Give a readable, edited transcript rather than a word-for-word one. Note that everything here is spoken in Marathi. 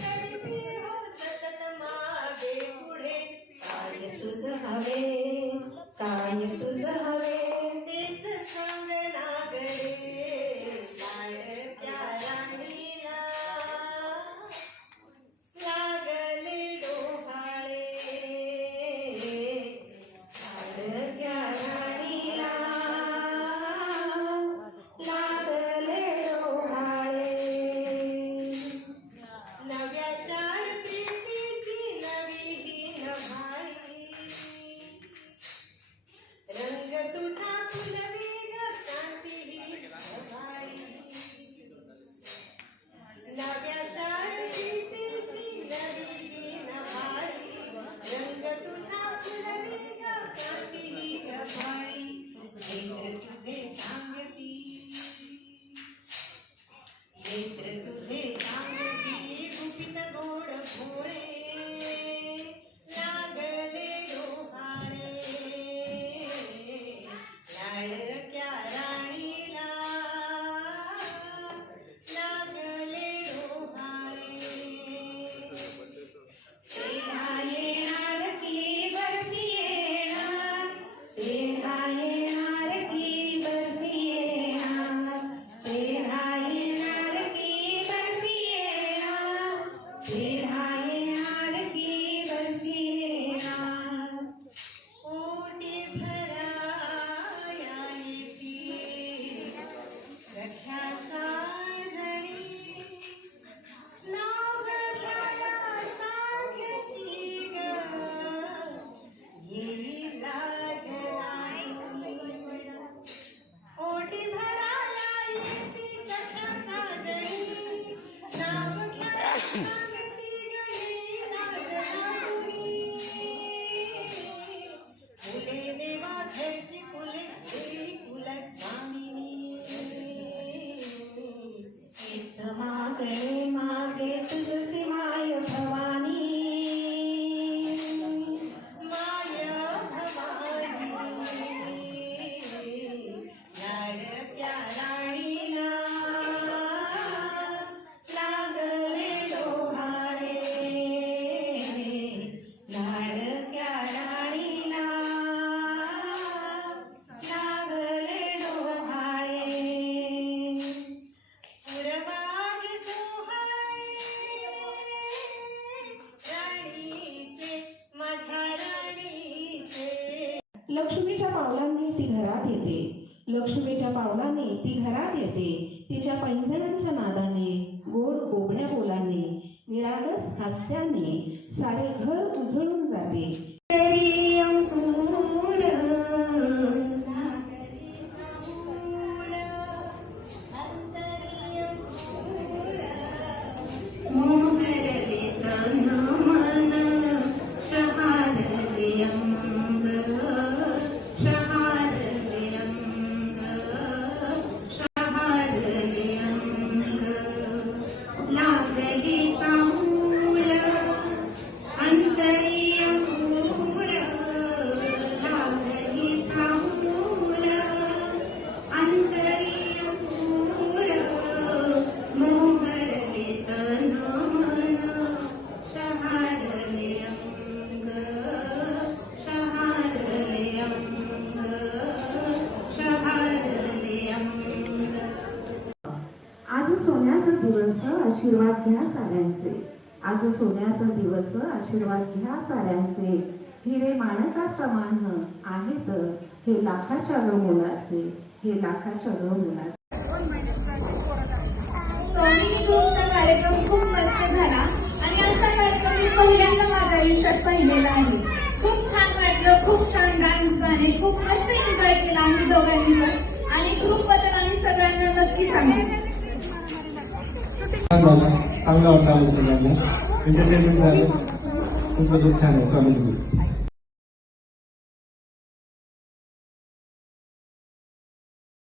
करती हो सतत मागे पुढे, काय तुझ हवे, काय तुझ हवे, तेच सांग ना गडे, लाडक्या राणीला लागले डोहाळे, लाडक्या राणीला लागले डोहाळे. नव्या शार प्रीतीची नवी हीन भाई, रंग तुझा फुलवी ग क्रांती ही भाई. नव्या शार प्रीतीची नवी हीन भाई, रंग तुझा फुलवी ग क्रांती ही भाई. नेत्र तुझे सांगती, नेत्र तुझे सांगती, गुपित गोड भोळे, लागले डोहाळे, लाडक्या राणीला लागले डोहाळे. तेव्हा येणार की बर्फी येणार, तेव्हा येणार की बर्फी येणार, तेव्हा येणार की बर्फी येणार, तेव्हा येणार की बर्फी येणार. पोटी भराया येती रथ्याचा धणी, नाव घ्यायला सांगती ग, येईल लागलाय. पोटी भराया येती रथ्याचा धणी, नाव घ्यायला सांगती ग, येईल लागलाय. फुले देवा घरची फुले, देवी कुलस्वामिनी, तीच मागे मागे तुझी माय भवानी, माय भवानी. लाडक्या राणीला लागले डोहाळे, लाडक्या राणीला लागले डोहाळे. पुरवाग सोहळे राणीचे, माझ्या राणीचे. लक्ष्मीच्या पावलांनी ती घरात येते, लक्ष्मीच्या पावलांनी ती घरात येते, तिच्या पैंजणांच्या नादाने, गोड गोबड्या बोलाने, निरागस हास्याने सारे घर उजळून जाते. आज सोन्याचा दिवस आशीर्वाद घ्या साऱ्यांचे, आज सोन्याचा दिवस आशीर्वाद घ्या साऱ्यांचे. हिरे माणका समान आहेत हे लाखाच्या ग मोलाचे, हे लाखाच्या ग मोलाचे. स्वामिनी ग्रुपचा कार्यक्रम खूप मस्त झाला आणि असा कार्यक्रम मी पहिल्यांदा माझ्या आयुष्यात पाहिलेला आहे. खूप छान वाटलं, खूप छान डान्स गाणे, खूप मस्त एन्जॉय केला आम्ही दोघांनी पण. आणि ग्रुप बद्दल आम्ही सगळ्यांना नक्की सांगू. चांगला वाटलं सगळ्यांना, एंटरटेनमेंट झालं, तुमचं खूप छान आहे स्वामी.